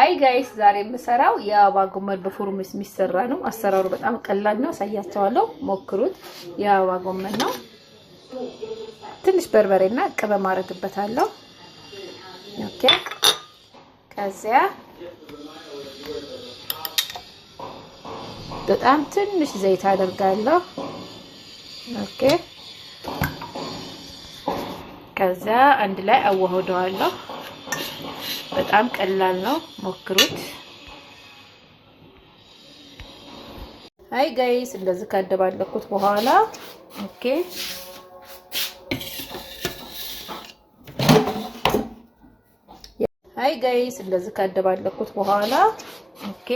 ሃይ ጋይስ ዛሬ የምሰራው የአበባ ጎመን በፎርምስ የሚሰራ ነው። አሰራሩ በጣም ቀላል ነው። አሳያችኋለሁ፣ ሞክሩት። የአበባ ጎመን ነው። ትንሽ በርበሬና ቅመም አደርግበታለሁ። ኦኬ። ከዚያ በጣም ትንሽ ዘይት አደርጋለሁ። ኦኬ። ከዚያ አንድ ላይ አዋህደዋለሁ። በጣም ቀላል ነው፣ ሞክሩት። ሃይ ጋይስ እንደዚህ ካደባለኩት በኋላ ኦኬ ሃይ ጋይስ እንደዚህ ካደባለኩት በኋላ ኦኬ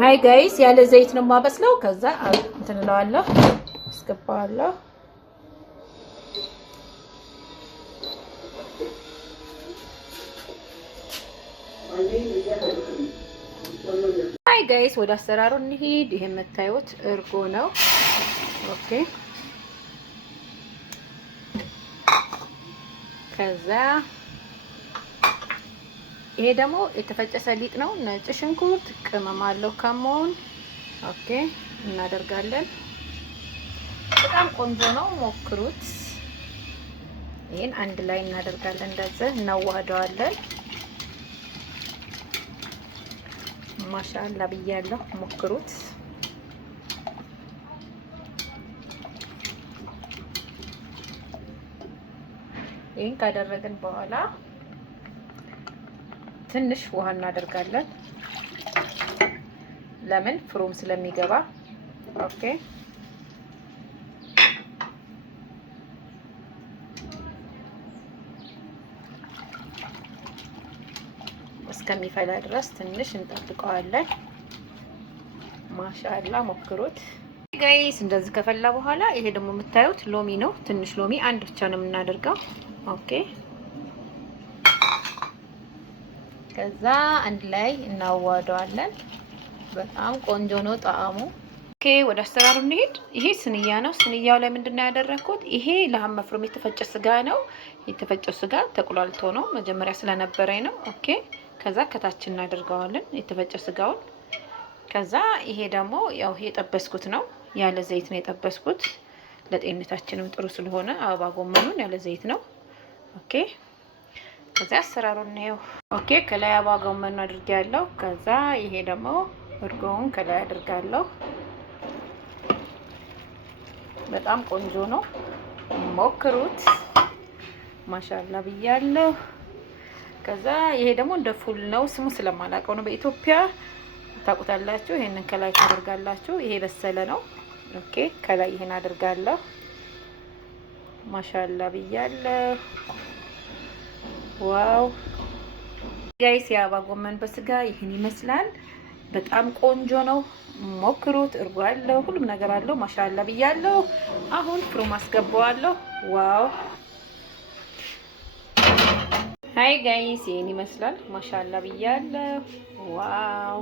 ሃይ ጋይስ ያለ ዘይት ነው የማበስለው። ከዛ እንትን እለዋለሁ፣ አስገባዋለሁ። ሃይ ጋይስ ወደ አሰራሩ እንሂድ። ይሄ የምታዩት እርጎ ነው። ኦኬ። ከዛ ይሄ ደግሞ የተፈጨ ሰሊጥ ነው። ነጭ ሽንኩርት፣ ቅመም አለው፣ ከሞን። ኦኬ እናደርጋለን። በጣም ቆንጆ ነው፣ ሞክሩት። ይሄን አንድ ላይ እናደርጋለን። እንደዚህ እናዋህደዋለን። ማሻአላ ብያለሁ፣ ሞክሩት። ይሄን ካደረግን በኋላ ትንሽ ውሃ እናደርጋለን። ለምን ፍሩም ስለሚገባ። ኦኬ። እስከሚፈላ ድረስ ትንሽ እንጠብቀዋለን። ማሻአላ ሞክሩት ጋይስ። እንደዚህ ከፈላ በኋላ ይሄ ደግሞ የምታዩት ሎሚ ነው። ትንሽ ሎሚ አንድ ብቻ ነው የምናደርገው። ኦኬ። ከዛ አንድ ላይ እናዋህደዋለን። በጣም ቆንጆ ነው ጣዕሙ። ኦኬ ወደ አሰራሩ እንሂድ። ይሄ ስንያ ነው። ስንያው ላይ ምንድነው ያደረኩት? ይሄ ለሐም መፍሩም የተፈጨ ስጋ ነው። የተፈጨው ስጋ ተቁላልቶ ነው መጀመሪያ ስለነበረኝ ነው። ኦኬ። ከዛ ከታች እናደርገዋለን የተፈጨ ስጋውን። ከዛ ይሄ ደግሞ ያው የጠበስኩት ነው። ያለ ዘይት ነው የጠበስኩት። ለጤንነታችንም ጥሩ ስለሆነ አበባ ጎመኑን ያለ ዘይት ነው። ኦኬ። ከዛ አሰራሩን ነው። ኦኬ። ከላይ አበባ ጎመኑን አድርጌያለሁ። ከዛ ይሄ ደግሞ እርጎውን ከላይ አድርጋለሁ። በጣም ቆንጆ ነው፣ ሞክሩት። ማሻአላ ብያለሁ። ከዛ ይሄ ደግሞ እንደ ፉል ነው። ስሙ ስለማላውቀው ነው። በኢትዮጵያ ታውቁታላችሁ። ይሄንን ከላይ ታደርጋላችሁ። ይሄ በሰለ ነው። ኦኬ። ከላይ ይሄን አደርጋለሁ። ማሻአላ ብያለሁ። ዋው ጋይስ የአበባ ጎመን በስጋ ይሄን ይመስላል። በጣም ቆንጆ ነው፣ ሞክሩት። እርጎ አለው፣ ሁሉም ነገር አለው። ማሻአላ ብያለሁ። አሁን ፍሩም አስገባዋለሁ። ዋው ሃይ ጋይስ ይሄን ይመስላል። ማሻአላ ብያለሁ። ዋው